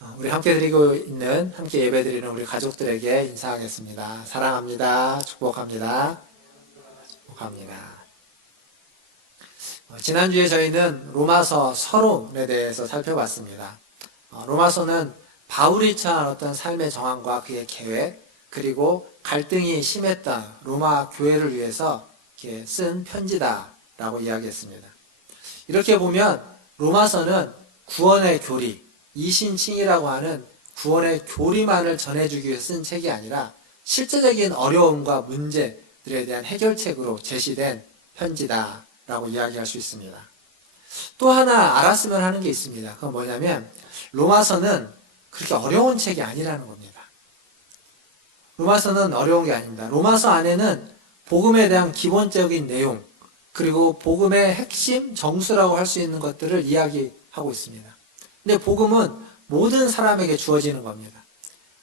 우리 함께 드리고 있는, 함께 예배 드리는 우리 가족들에게 인사하겠습니다. 사랑합니다. 축복합니다. 축복합니다. 지난주에 저희는 로마서 서론에 대해서 살펴봤습니다. 로마서는 바울이 처한 어떤 삶의 정황과 그의 계획, 그리고 갈등이 심했던 로마 교회를 위해서 이렇게 쓴 편지다라고 이야기했습니다. 이렇게 보면 로마서는 구원의 교리, 이신칭이라고 하는 구원의 교리만을 전해주기 위해 쓴 책이 아니라 실제적인 어려움과 문제들에 대한 해결책으로 제시된 편지다라고 이야기할 수 있습니다. 또 하나 알았으면 하는 게 있습니다. 그건 뭐냐면 로마서는 그렇게 어려운 책이 아니라는 겁니다. 로마서는 어려운 게 아닙니다. 로마서 안에는 복음에 대한 기본적인 내용, 그리고 복음의 핵심, 정수라고 할 수 있는 것들을 이야기하고 있습니다. 근데 복음은 모든 사람에게 주어지는 겁니다.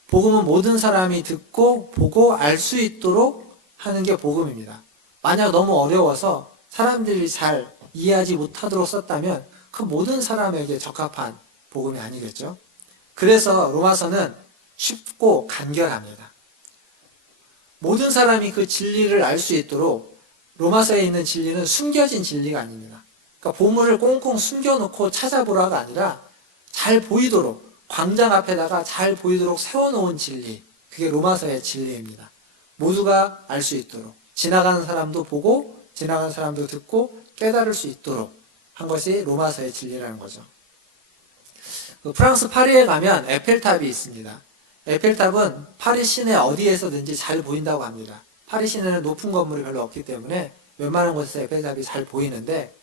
복음은 모든 사람이 듣고 보고 알 수 있도록 하는 게 복음입니다. 만약 너무 어려워서 사람들이 잘 이해하지 못하도록 썼다면 그 모든 사람에게 적합한 복음이 아니겠죠. 그래서 로마서는 쉽고 간결합니다. 모든 사람이 그 진리를 알 수 있도록 로마서에 있는 진리는 숨겨진 진리가 아닙니다. 그러니까 보물을 꽁꽁 숨겨놓고 찾아보라가 아니라 잘 보이도록, 광장 앞에다가 잘 보이도록 세워놓은 진리, 그게 로마서의 진리입니다. 모두가 알 수 있도록, 지나가는 사람도 보고 지나가는 사람도 듣고 깨달을 수 있도록 한 것이 로마서의 진리라는 거죠. 프랑스 파리에 가면 에펠탑이 있습니다. 에펠탑은 파리 시내 어디에서든지 잘 보인다고 합니다. 파리 시내는 높은 건물이 별로 없기 때문에 웬만한 곳에서 에펠탑이 잘 보이는데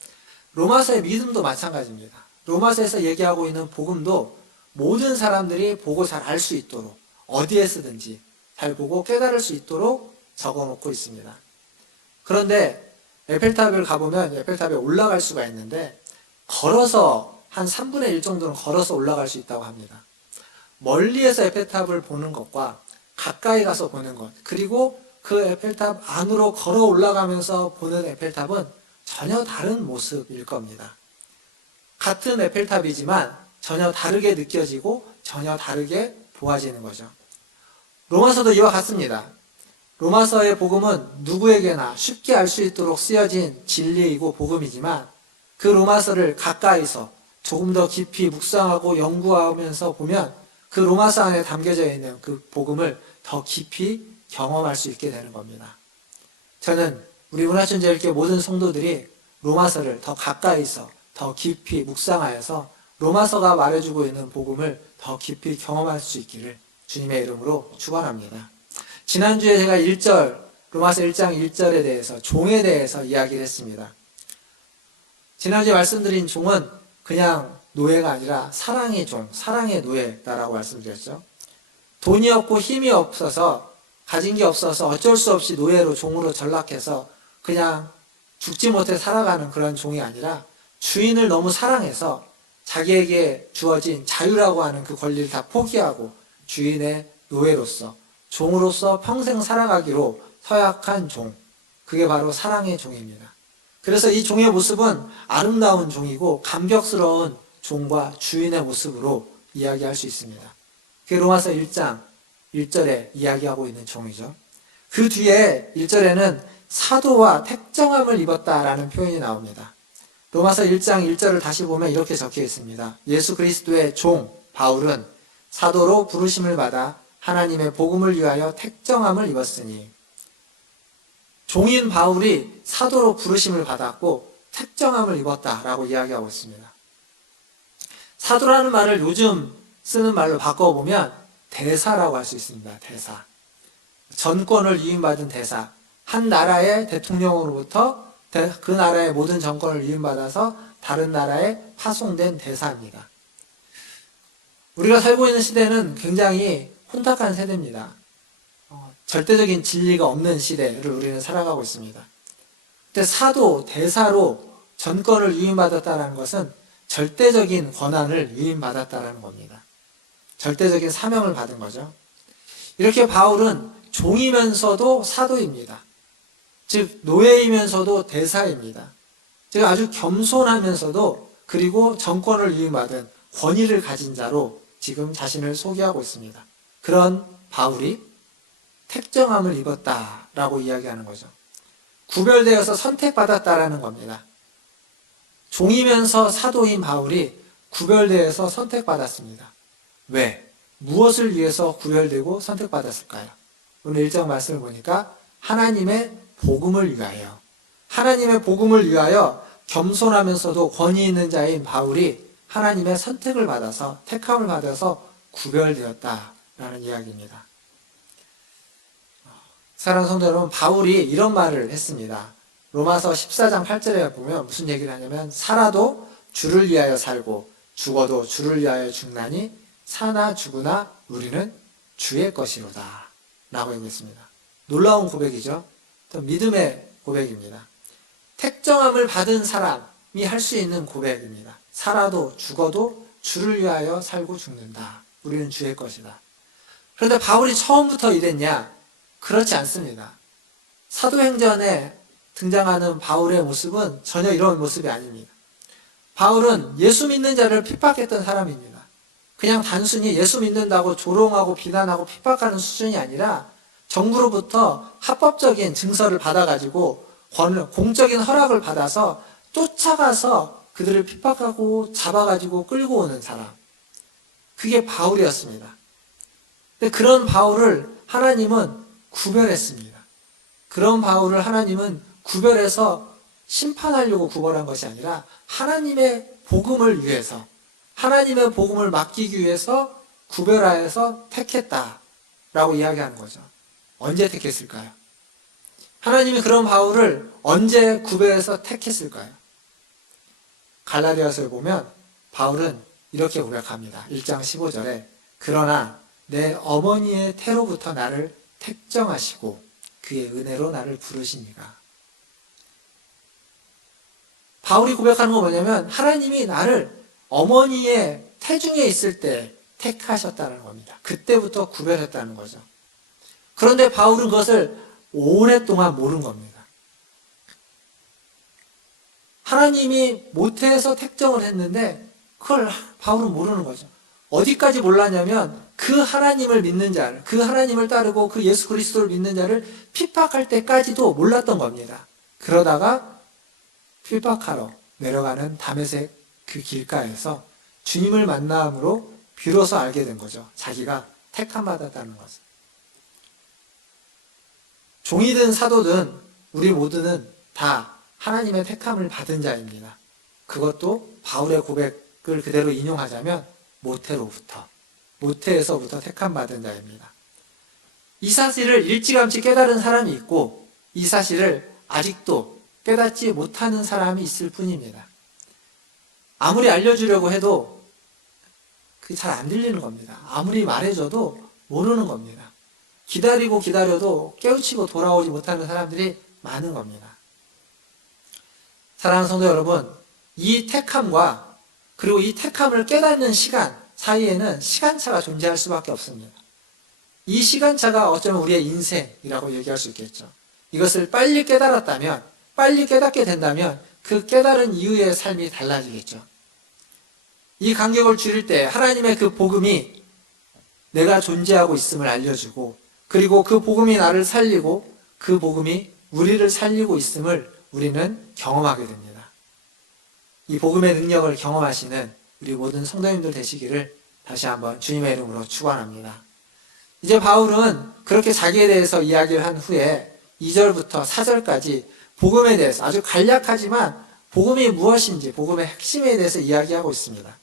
로마서의 믿음도 마찬가지입니다. 로마서에서 얘기하고 있는 복음도 모든 사람들이 보고 잘 알 수 있도록 어디에서든지 잘 보고 깨달을 수 있도록 적어놓고 있습니다. 그런데 에펠탑을 가보면 에펠탑에 올라갈 수가 있는데 걸어서 한 3분의 1 정도는 걸어서 올라갈 수 있다고 합니다. 멀리에서 에펠탑을 보는 것과 가까이 가서 보는 것, 그리고 그 에펠탑 안으로 걸어 올라가면서 보는 에펠탑은 전혀 다른 모습일 겁니다. 같은 에펠탑이지만 전혀 다르게 느껴지고 전혀 다르게 보아지는 거죠. 로마서도 이와 같습니다. 로마서의 복음은 누구에게나 쉽게 알 수 있도록 쓰여진 진리이고 복음이지만 그 로마서를 가까이서 조금 더 깊이 묵상하고 연구하면서 보면 그 로마서 안에 담겨져 있는 그 복음을 더 깊이 경험할 수 있게 되는 겁니다. 저는 우리 문화천재일교 모든 성도들이 로마서를 더 가까이서 더 깊이 묵상하여서 로마서가 말해주고 있는 복음을 더 깊이 경험할 수 있기를 주님의 이름으로 축원합니다. 지난주에 제가 1절, 로마서 1장 1절에 대해서 종에 대해서 이야기를 했습니다. 지난주에 말씀드린 종은 그냥 노예가 아니라 사랑의 종, 사랑의 노예다라고 말씀드렸죠. 돈이 없고 힘이 없어서, 가진 게 없어서 어쩔 수 없이 노예로, 종으로 전락해서 그냥 죽지 못해 살아가는 그런 종이 아니라 주인을 너무 사랑해서 자기에게 주어진 자유라고 하는 그 권리를 다 포기하고 주인의 노예로서, 종으로서 평생 살아가기로 서약한 종, 그게 바로 사랑의 종입니다. 그래서 이 종의 모습은 아름다운 종이고 감격스러운 종과 주인의 모습으로 이야기할 수 있습니다. 그게 로마서 1장 1절에 이야기하고 있는 종이죠. 그 뒤에 1절에는 사도와 택정함을 입었다라는 표현이 나옵니다. 로마서 1장 1절을 다시 보면 이렇게 적혀 있습니다. 예수 그리스도의 종 바울은 사도로 부르심을 받아 하나님의 복음을 위하여 택정함을 입었으니, 종인 바울이 사도로 부르심을 받았고 택정함을 입었다라고 이야기하고 있습니다. 사도라는 말을 요즘 쓰는 말로 바꿔보면 대사라고 할 수 있습니다. 대사. 전권을 위임받은 대사. 한 나라의 대통령으로부터 그 나라의 모든 정권을 위임받아서 다른 나라에 파송된 대사입니다. 우리가 살고 있는 시대는 굉장히 혼탁한 세대입니다. 절대적인 진리가 없는 시대를 우리는 살아가고 있습니다. 근데 사도, 대사로 전권을 위임받았다는 것은 절대적인 권한을 위임받았다는 겁니다. 절대적인 사명을 받은 거죠. 이렇게 바울은 종이면서도 사도입니다. 즉 노예이면서도 대사입니다. 즉 아주 겸손하면서도 그리고 정권을 위임받은 권위를 가진 자로 지금 자신을 소개하고 있습니다. 그런 바울이 택정함을 입었다라고 이야기하는 거죠. 구별되어서 선택받았다라는 겁니다. 종이면서 사도인 바울이 구별되어서 선택받았습니다. 왜? 무엇을 위해서 구별되고 선택받았을까요? 오늘 1장 말씀을 보니까 하나님의 복음을 위하여, 하나님의 복음을 위하여 겸손하면서도 권위 있는 자인 바울이 하나님의 선택을 받아서, 택함을 받아서 구별되었다라는 이야기입니다. 사랑하는 성도 여러분, 바울이 이런 말을 했습니다. 로마서 14장 8절에 보면 무슨 얘기를 하냐면, 살아도 주를 위하여 살고 죽어도 주를 위하여 죽나니 사나 죽으나 우리는 주의 것이로다 라고 얘기했습니다. 놀라운 고백이죠. 또 믿음의 고백입니다. 택정함을 받은 사람이 할 수 있는 고백입니다. 살아도 죽어도 주를 위하여 살고 죽는다. 우리는 주의 것이다. 그런데 바울이 처음부터 이랬냐? 그렇지 않습니다. 사도행전에 등장하는 바울의 모습은 전혀 이런 모습이 아닙니다. 바울은 예수 믿는 자를 핍박했던 사람입니다. 그냥 단순히 예수 믿는다고 조롱하고 비난하고 핍박하는 수준이 아니라 정부로부터 합법적인 증서를 받아가지고 공적인 허락을 받아서 쫓아가서 그들을 핍박하고 잡아가지고 끌고 오는 사람. 그게 바울이었습니다. 근데 그런 바울을 하나님은 구별했습니다. 그런 바울을 하나님은 구별해서 심판하려고 구별한 것이 아니라 하나님의 복음을 위해서, 하나님의 복음을 맡기기 위해서 구별하여서 택했다라고 이야기하는 거죠. 언제 택했을까요? 하나님이 그런 바울을 언제 구별해서 택했을까요? 갈라디아서에 보면 바울은 이렇게 고백합니다. 1장 15절에 그러나 내 어머니의 태로부터 나를 택정하시고 그의 은혜로 나를 부르시니라. 바울이 고백하는 건 뭐냐면 하나님이 나를 어머니의 태중에 있을 때 택하셨다는 겁니다. 그때부터 구별했다는 거죠. 그런데 바울은 그것을 오랫동안 모른 겁니다. 하나님이 모태에서 택정을 했는데 그걸 바울은 모르는 거죠. 어디까지 몰랐냐면 그 하나님을 믿는 자를, 그 하나님을 따르고 그 예수 그리스도를 믿는 자를 핍박할 때까지도 몰랐던 겁니다. 그러다가 핍박하러 내려가는 다메섹 그 길가에서 주님을 만남으로 비로소 알게 된 거죠. 자기가 택함 받았다는 것을. 종이든 사도든 우리 모두는 다 하나님의 택함을 받은 자입니다. 그것도 바울의 고백을 그대로 인용하자면 모태에서부터 택함 받은 자입니다. 이 사실을 일찌감치 깨달은 사람이 있고 이 사실을 아직도 깨닫지 못하는 사람이 있을 뿐입니다. 아무리 알려주려고 해도 그게 잘 안 들리는 겁니다. 아무리 말해줘도 모르는 겁니다. 기다리고 기다려도 깨우치고 돌아오지 못하는 사람들이 많은 겁니다. 사랑하는 성도 여러분, 이 택함과 그리고 이 택함을 깨닫는 시간 사이에는 시간차가 존재할 수밖에 없습니다. 이 시간차가 어쩌면 우리의 인생이라고 얘기할 수 있겠죠. 이것을 빨리 깨달았다면, 빨리 깨닫게 된다면 그 깨달은 이후의 삶이 달라지겠죠. 이 간격을 줄일 때 하나님의 그 복음이 내가 존재하고 있음을 알려주고 그리고 그 복음이 나를 살리고 그 복음이 우리를 살리고 있음을 우리는 경험하게 됩니다. 이 복음의 능력을 경험하시는 우리 모든 성도님들 되시기를 다시 한번 주님의 이름으로 축원합니다. 이제 바울은 그렇게 자기에 대해서 이야기를 한 후에 2절부터 4절까지 복음에 대해서 아주 간략하지만 복음이 무엇인지 복음의 핵심에 대해서 이야기하고 있습니다.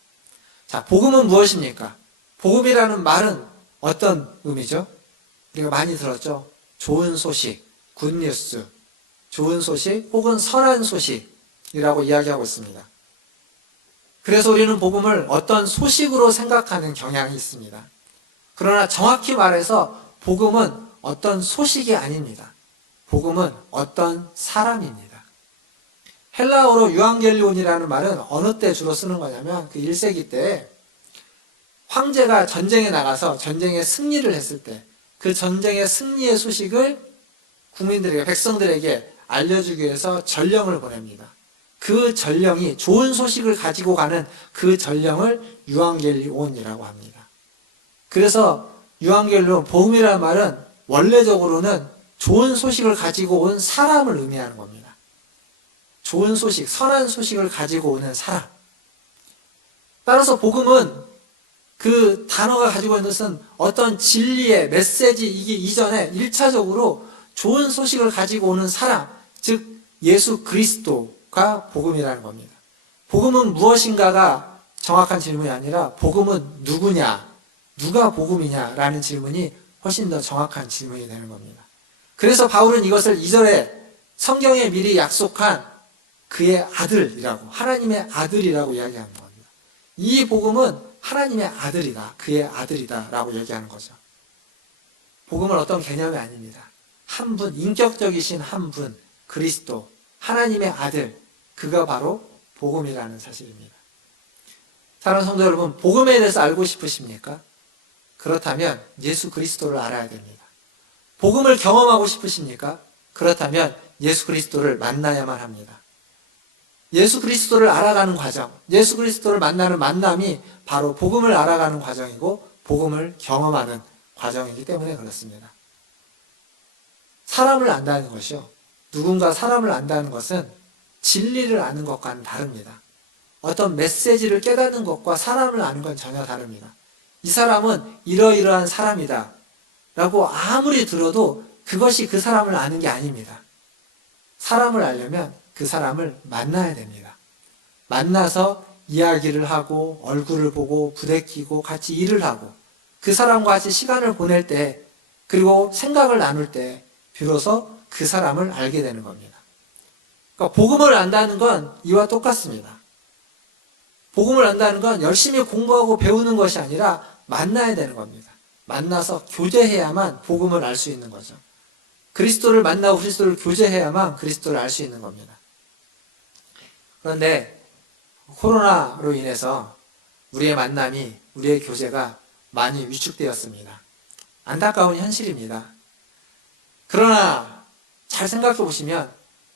자, 복음은 무엇입니까? 복음이라는 말은 어떤 의미죠? 우리가 많이 들었죠? 좋은 소식, 굿뉴스, 좋은 소식 혹은 선한 소식이라고 이야기하고 있습니다. 그래서 우리는 복음을 어떤 소식으로 생각하는 경향이 있습니다. 그러나 정확히 말해서 복음은 어떤 소식이 아닙니다. 복음은 어떤 사람입니다. 헬라어로 유앙겔리온이라는 말은 어느 때 주로 쓰는 거냐면 그 1세기 때 황제가 전쟁에 나가서 전쟁에 승리를 했을 때 그 전쟁의 승리의 소식을 국민들에게, 백성들에게 알려주기 위해서 전령을 보냅니다. 그 전령이 좋은 소식을 가지고 가는 그 전령을 유앙겔리온이라고 합니다. 그래서 유한결론 복음이라는 말은 원래적으로는 좋은 소식을 가지고 온 사람을 의미하는 겁니다. 좋은 소식, 선한 소식을 가지고 오는 사람. 따라서 복음은 그 단어가 가지고 있는 것은 어떤 진리의 메시지이기 이전에 1차적으로 좋은 소식을 가지고 오는 사람, 즉 예수 그리스도가 복음이라는 겁니다. 복음은 무엇인가가 정확한 질문이 아니라 복음은 누구냐, 누가 복음이냐라는 질문이 훨씬 더 정확한 질문이 되는 겁니다. 그래서 바울은 이것을 2절에 성경에 미리 약속한 그의 아들이라고, 하나님의 아들이라고 이야기하는 겁니다. 이 복음은 하나님의 아들이다, 그의 아들이다 라고 얘기하는 거죠. 복음은 어떤 개념이 아닙니다. 한 분, 인격적이신 한 분, 그리스도, 하나님의 아들, 그가 바로 복음이라는 사실입니다. 사랑하는 성도 여러분, 복음에 대해서 알고 싶으십니까? 그렇다면 예수 그리스도를 알아야 됩니다. 복음을 경험하고 싶으십니까? 그렇다면 예수 그리스도를 만나야만 합니다. 예수 그리스도를 알아가는 과정, 예수 그리스도를 만나는 만남이 바로 복음을 알아가는 과정이고 복음을 경험하는 과정이기 때문에 그렇습니다. 사람을 안다는 것이요, 누군가 사람을 안다는 것은 진리를 아는 것과는 다릅니다. 어떤 메시지를 깨닫는 것과 사람을 아는 건 전혀 다릅니다. 이 사람은 이러이러한 사람이다 라고 아무리 들어도 그것이 그 사람을 아는 게 아닙니다. 사람을 알려면 그 사람을 만나야 됩니다. 만나서 이야기를 하고 얼굴을 보고 부대끼고 같이 일을 하고 그 사람과 같이 시간을 보낼 때, 그리고 생각을 나눌 때 비로소 그 사람을 알게 되는 겁니다. 그러니까 복음을 안다는 건 이와 똑같습니다. 복음을 안다는 건 열심히 공부하고 배우는 것이 아니라 만나야 되는 겁니다. 만나서 교제해야만 복음을 알 수 있는 거죠. 그리스도를 만나고 그리스도를 교제해야만 그리스도를 알 수 있는 겁니다. 그런데 코로나로 인해서 우리의 만남이, 우리의 교제가 많이 위축되었습니다. 안타까운 현실입니다. 그러나 잘 생각해 보시면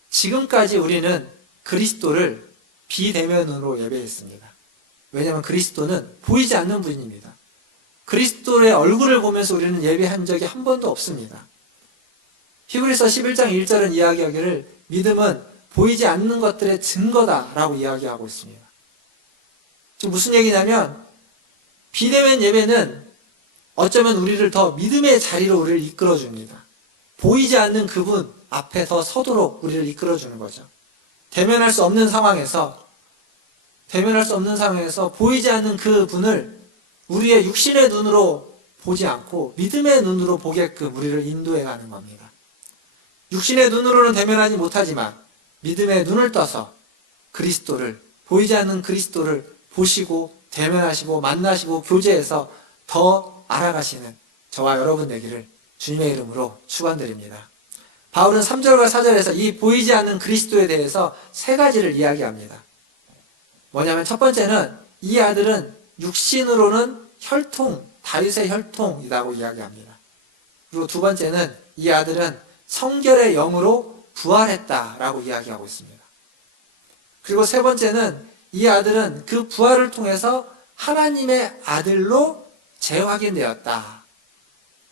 지금까지 우리는 그리스도를 비대면으로 예배했습니다. 왜냐하면 그리스도는 보이지 않는 분입니다. 그리스도의 얼굴을 보면서 우리는 예배한 적이 한 번도 없습니다. 히브리서 11장 1절은 이야기하기를 믿음은 보이지 않는 것들의 증거다라고 이야기하고 있습니다. 지금 무슨 얘기냐면 비대면 예배는 어쩌면 우리를 더 믿음의 자리로 우리를 이끌어줍니다. 보이지 않는 그분 앞에 더 서도록 우리를 이끌어주는 거죠. 대면할 수 없는 상황에서 보이지 않는 그 분을 우리의 육신의 눈으로 보지 않고 믿음의 눈으로 보게끔 우리를 인도해 가는 겁니다. 육신의 눈으로는 대면하지 못하지만 믿음의 눈을 떠서 그리스도를, 보이지 않는 그리스도를 보시고 대면하시고 만나시고 교제해서 더 알아가시는 저와 여러분 되기를 주님의 이름으로 축원드립니다. 바울은 3절과 4절에서 이 보이지 않는 그리스도에 대해서 세 가지를 이야기합니다. 뭐냐면 첫 번째는 이 아들은 육신으로는 혈통, 다윗의 혈통이라고 이야기합니다. 그리고 두 번째는 이 아들은 성결의 영으로 부활했다라고 이야기하고 있습니다. 그리고 세 번째는 이 아들은 그 부활을 통해서 하나님의 아들로 재확인되었다,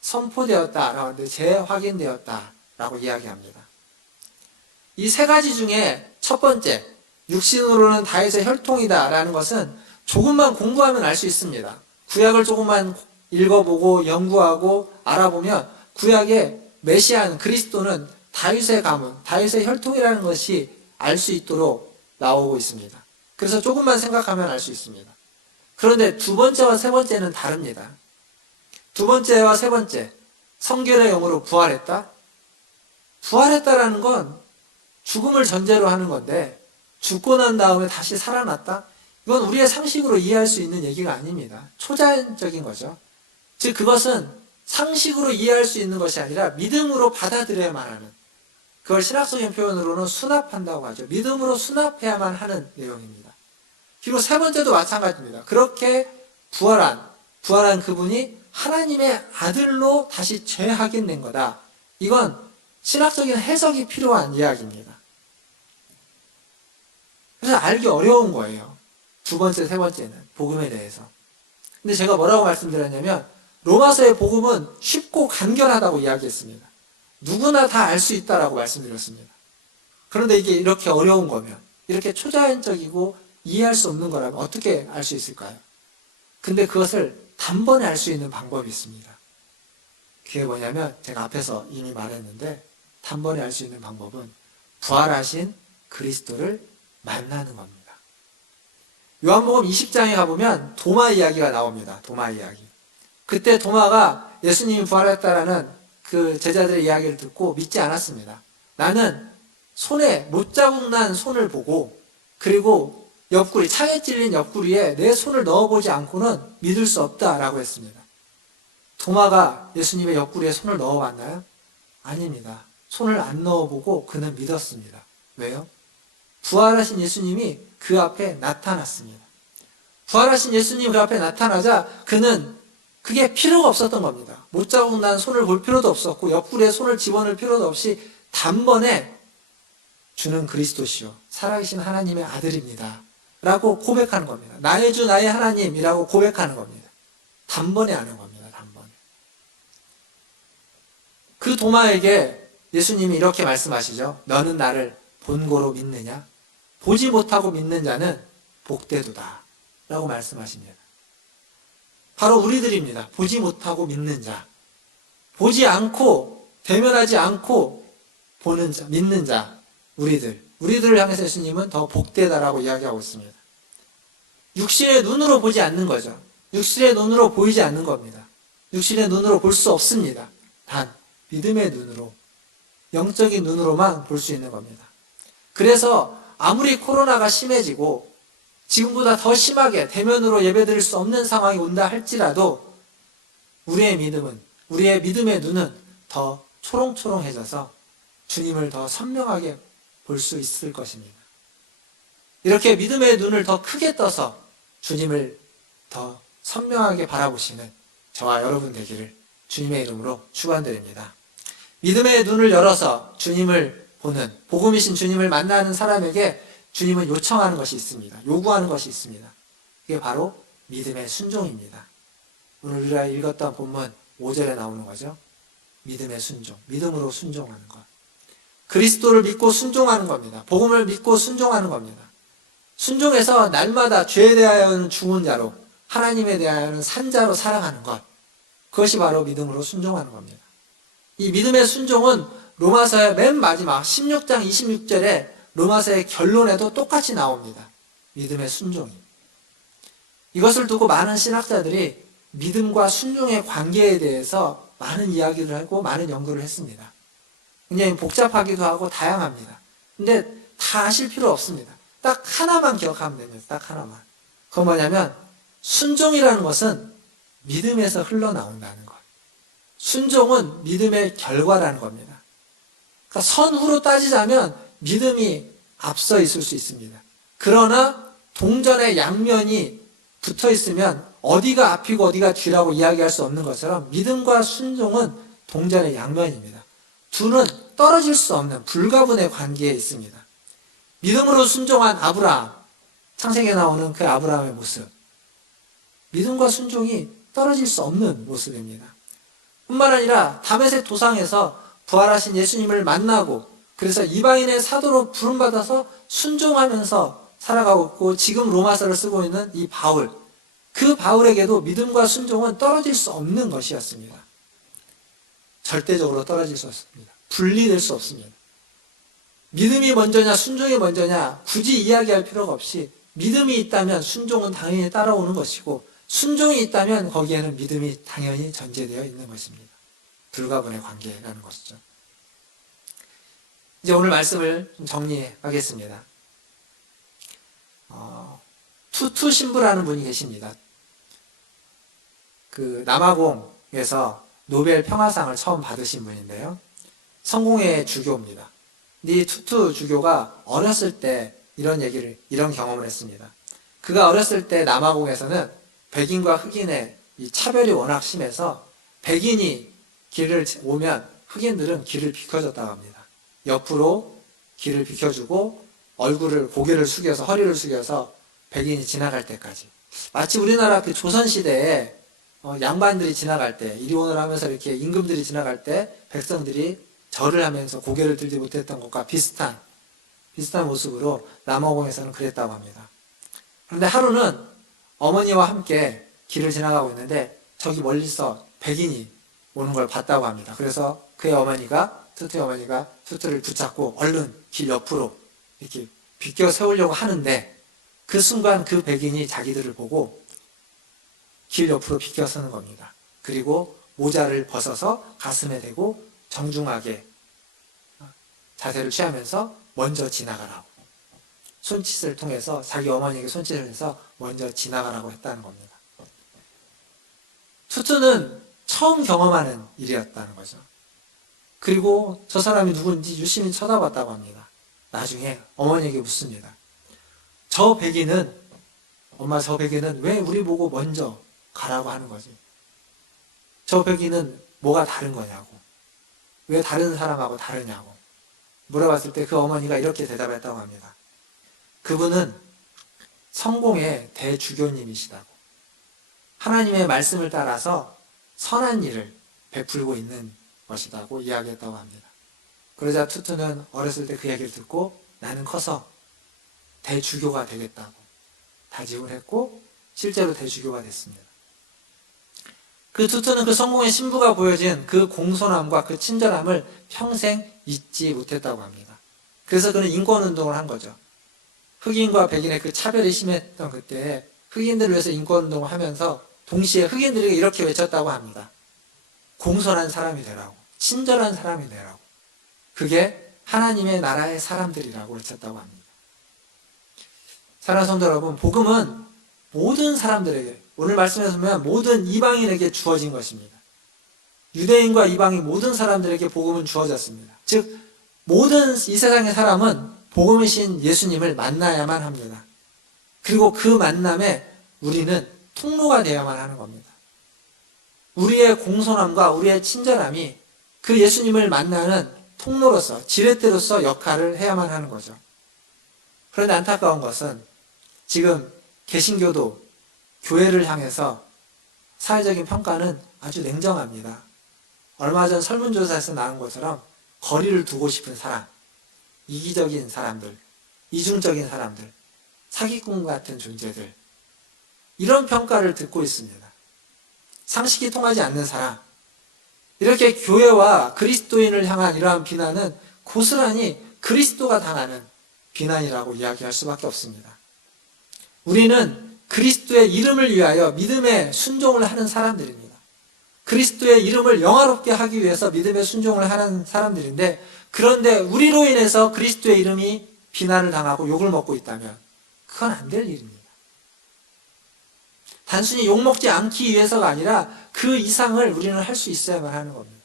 선포되었다라고 하는데 재확인되었다라고 이야기합니다. 이 세 가지 중에 첫 번째, 육신으로는 다윗의 혈통이다라는 것은 조금만 공부하면 알 수 있습니다. 구약을 조금만 읽어보고 연구하고 알아보면 구약의 메시아는, 그리스도는 다윗의 가문, 다윗의 혈통이라는 것이 알 수 있도록 나오고 있습니다. 그래서 조금만 생각하면 알 수 있습니다. 그런데 두 번째와 세 번째는 다릅니다. 두 번째와 세 번째, 성결의 영으로 부활했다? 부활했다라는 건 죽음을 전제로 하는 건데 죽고 난 다음에 다시 살아났다? 이건 우리의 상식으로 이해할 수 있는 얘기가 아닙니다. 초자연적인 거죠. 즉 그것은 상식으로 이해할 수 있는 것이 아니라 믿음으로 받아들여야만 하는, 그걸 신학적인 표현으로는 수납한다고 하죠. 믿음으로 수납해야만 하는 내용입니다. 그리고 세 번째도 마찬가지입니다. 그렇게 부활한 그분이 하나님의 아들로 다시 재확인된 거다. 이건 신학적인 해석이 필요한 이야기입니다. 그래서 알기 어려운 거예요. 두 번째, 세 번째는 복음에 대해서. 근데 제가 뭐라고 말씀드렸냐면 로마서의 복음은 쉽고 간결하다고 이야기했습니다. 누구나 다 알 수 있다라고 말씀드렸습니다. 그런데 이게 이렇게 어려운 거면, 이렇게 초자연적이고 이해할 수 없는 거라면 어떻게 알 수 있을까요? 근데 그것을 단번에 알 수 있는 방법이 있습니다. 그게 뭐냐면 제가 앞에서 이미 말했는데, 단번에 알 수 있는 방법은 부활하신 그리스도를 만나는 겁니다. 요한복음 20장에 가보면 도마 이야기가 나옵니다. 도마 이야기. 그때 도마가 예수님이 부활했다라는 그 제자들의 이야기를 듣고 믿지 않았습니다. 나는 손에 못자국 난 손을 보고, 그리고 옆구리, 창에 찔린 옆구리에 내 손을 넣어보지 않고는 믿을 수 없다라고 했습니다. 도마가 예수님의 옆구리에 손을 넣어봤나요? 아닙니다. 손을 안 넣어보고 그는 믿었습니다. 왜요? 부활하신 예수님이 그 앞에 나타났습니다. 부활하신 예수님 그 앞에 나타나자 그는 그게 필요가 없었던 겁니다. 못자국 난 손을 볼 필요도 없었고 옆구리에 손을 집어넣을 필요도 없이 단번에 주는 그리스도시요 살아계신 하나님의 아들입니다 라고 고백하는 겁니다. 나의 주 나의 하나님이라고 고백하는 겁니다. 단번에 아는 겁니다. 단번에. 그 도마에게 예수님이 이렇게 말씀하시죠. 너는 나를 본고로 믿느냐? 보지 못하고 믿는 자는 복되도다 라고 말씀하십니다. 바로 우리들입니다. 보지 못하고 믿는 자. 보지 않고 대면하지 않고 보는 자, 믿는 자, 우리들을 향해서 예수님은 더 복되다라고 이야기하고 있습니다. 육신의 눈으로 보지 않는 거죠. 육신의 눈으로 보이지 않는 겁니다. 육신의 눈으로 볼 수 없습니다. 단 믿음의 눈으로, 영적인 눈으로만 볼 수 있는 겁니다. 그래서 아무리 코로나가 심해지고 지금보다 더 심하게 대면으로 예배드릴 수 없는 상황이 온다 할지라도 우리의 믿음의 눈은 더 초롱초롱해져서 주님을 더 선명하게 볼 수 있을 것입니다. 이렇게 믿음의 눈을 더 크게 떠서 주님을 더 선명하게 바라보시는 저와 여러분 되기를 주님의 이름으로 축원드립니다. 믿음의 눈을 열어서 주님을 보는, 복음이신 주님을 만나는 사람에게 주님은 요청하는 것이 있습니다. 요구하는 것이 있습니다. 그게 바로 믿음의 순종입니다. 오늘 우리가 읽었던 본문 5절에 나오는 거죠. 믿음의 순종, 믿음으로 순종하는 것. 그리스도를 믿고 순종하는 겁니다. 복음을 믿고 순종하는 겁니다. 순종해서 날마다 죄에 대하여는 죽은 자로, 하나님에 대하여는 산 자로 살아가는 것. 그것이 바로 믿음으로 순종하는 겁니다. 이 믿음의 순종은 로마서의 맨 마지막 16장 26절에 로마서의 결론에도 똑같이 나옵니다. 믿음의 순종이. 이것을 두고 많은 신학자들이 믿음과 순종의 관계에 대해서 많은 이야기를 하고 많은 연구를 했습니다. 굉장히 복잡하기도 하고 다양합니다. 근데 다 아실 필요 없습니다. 딱 하나만 기억하면 됩니다. 딱 하나만. 그건 뭐냐면 순종이라는 것은 믿음에서 흘러나온다는 것. 순종은 믿음의 결과라는 겁니다. 그러니까 선후로 따지자면 믿음이 앞서 있을 수 있습니다. 그러나 동전의 양면이 붙어 있으면 어디가 앞이고 어디가 뒤라고 이야기할 수 없는 것처럼 믿음과 순종은 동전의 양면입니다. 둘은 떨어질 수 없는 불가분의 관계에 있습니다. 믿음으로 순종한 아브라함, 창세기에 나오는 그 아브라함의 모습. 믿음과 순종이 떨어질 수 없는 모습입니다. 뿐만 아니라 다메섹 도상에서 부활하신 예수님을 만나고 그래서 이방인의 사도로 부름받아서 순종하면서 살아가고 있고 지금 로마서를 쓰고 있는 이 바울, 그 바울에게도 믿음과 순종은 떨어질 수 없는 것이었습니다. 절대적으로 떨어질 수 없습니다. 분리될 수 없습니다. 믿음이 먼저냐 순종이 먼저냐 굳이 이야기할 필요가 없이 믿음이 있다면 순종은 당연히 따라오는 것이고 순종이 있다면 거기에는 믿음이 당연히 전제되어 있는 것입니다. 불가분의 관계라는 것이죠. 이제 오늘 말씀을 좀 정리하겠습니다. 투투 신부라는 분이 계십니다. 그 남아공에서 노벨 평화상을 처음 받으신 분인데요. 성공회 주교입니다. 근데 이 투투 주교가 어렸을 때 이런 경험을 했습니다. 그가 어렸을 때 남아공에서는 백인과 흑인의 이 차별이 워낙 심해서 백인이 길을 오면 흑인들은 길을 비켜줬다고 합니다. 옆으로 길을 비켜주고 고개를 숙여서 허리를 숙여서 백인이 지나갈 때까지. 마치 우리나라 그 조선시대에 양반들이 지나갈 때, 이리 오너라 하면서 이렇게 임금들이 지나갈 때 백성들이 절을 하면서 고개를 들지 못했던 것과 비슷한 모습으로 남아공에서는 그랬다고 합니다. 그런데 하루는 어머니와 함께 길을 지나가고 있는데 저기 멀리서 백인이 오는 걸 봤다고 합니다. 그래서 그의 어머니가, 투투의 어머니가 투투를 붙잡고 얼른 길 옆으로 이렇게 비껴 세우려고 하는데 그 순간 그 백인이 자기들을 보고 길 옆으로 비껴 서는 겁니다. 그리고 모자를 벗어서 가슴에 대고 정중하게 자세를 취하면서 먼저 지나가라고, 손짓을 통해서 자기 어머니에게 손짓을 해서 먼저 지나가라고 했다는 겁니다. 투투는 처음 경험하는 일이었다는 거죠. 그리고 저 사람이 누군지 유심히 쳐다봤다고 합니다. 나중에 어머니에게 묻습니다. 엄마 저 백인은 왜 우리 보고 먼저 가라고 하는 거지? 저 백인은 뭐가 다른 거냐고, 왜 다른 사람하고 다르냐고 물어봤을 때 그 어머니가 이렇게 대답했다고 합니다. 그분은 성공의 대주교님이시다고, 하나님의 말씀을 따라서 선한 일을 베풀고 있는 것이라고 이야기했다고 합니다. 그러자 투투는 어렸을 때 그 얘기를 듣고 나는 커서 대주교가 되겠다고 다짐을 했고 실제로 대주교가 됐습니다. 그 투투는 그 성공의 신부가 보여진 그 공손함과 그 친절함을 평생 잊지 못했다고 합니다. 그래서 그는 인권운동을 한 거죠. 흑인과 백인의 그 차별이 심했던 그때에 흑인들을 위해서 인권운동을 하면서 동시에 흑인들에게 이렇게 외쳤다고 합니다. 공손한 사람이 되라고, 친절한 사람이 되라고. 그게 하나님의 나라의 사람들이라고 외쳤다고 합니다. 사랑하는 성도 여러분, 복음은 모든 사람들에게, 오늘 말씀에서 보면 모든 이방인에게 주어진 것입니다. 유대인과 이방인 모든 사람들에게 복음은 주어졌습니다. 즉 모든 이 세상의 사람은 복음이신 예수님을 만나야만 합니다. 그리고 그 만남에 우리는 통로가 되어야만 하는 겁니다. 우리의 공손함과 우리의 친절함이 그 예수님을 만나는 통로로서, 지렛대로서 역할을 해야만 하는 거죠. 그런데 안타까운 것은 지금 개신교도 교회를 향해서 사회적인 평가는 아주 냉정합니다. 얼마 전 설문조사에서 나온 것처럼 거리를 두고 싶은 사람, 이기적인 사람들, 이중적인 사람들, 사기꾼 같은 존재들, 이런 평가를 듣고 있습니다. 상식이 통하지 않는 사람, 이렇게 교회와 그리스도인을 향한 이러한 비난은 고스란히 그리스도가 당하는 비난이라고 이야기할 수밖에 없습니다. 우리는 그리스도의 이름을 위하여 믿음에 순종을 하는 사람들입니다. 그리스도의 이름을 영화롭게 하기 위해서 믿음에 순종을 하는 사람들인데, 그런데 우리로 인해서 그리스도의 이름이 비난을 당하고 욕을 먹고 있다면 그건 안 될 일입니다. 단순히 욕먹지 않기 위해서가 아니라 그 이상을 우리는 할 수 있어야만 하는 겁니다.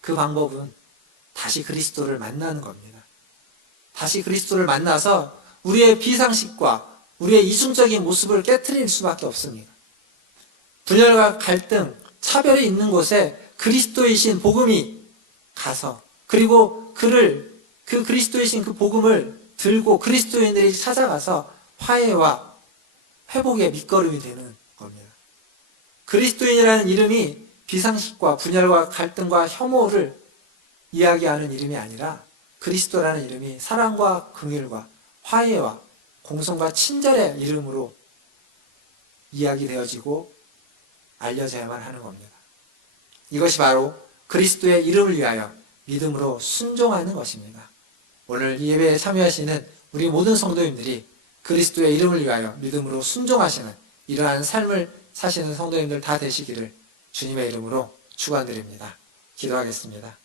그 방법은 다시 그리스도를 만나는 겁니다. 다시 그리스도를 만나서 우리의 비상식과 우리의 이중적인 모습을 깨트릴 수밖에 없습니다. 분열과 갈등, 차별이 있는 곳에 그리스도이신 복음이 가서, 그리고 그 그리스도이신 그 복음을 들고 그리스도인들이 찾아가서 화해와 회복의 밑거름이 되는 겁니다. 그리스도인이라는 이름이 비상식과 분열과 갈등과 혐오를 이야기하는 이름이 아니라 그리스도라는 이름이 사랑과 긍휼과 화해와 공손과 친절의 이름으로 이야기되어지고 알려져야만 하는 겁니다. 이것이 바로 그리스도의 이름을 위하여 믿음으로 순종하는 것입니다. 오늘 이 예배에 참여하시는 우리 모든 성도님들이 그리스도의 이름을 위하여 믿음으로 순종하시는 이러한 삶을 사시는 성도님들 다 되시기를 주님의 이름으로 축원드립니다. 기도하겠습니다.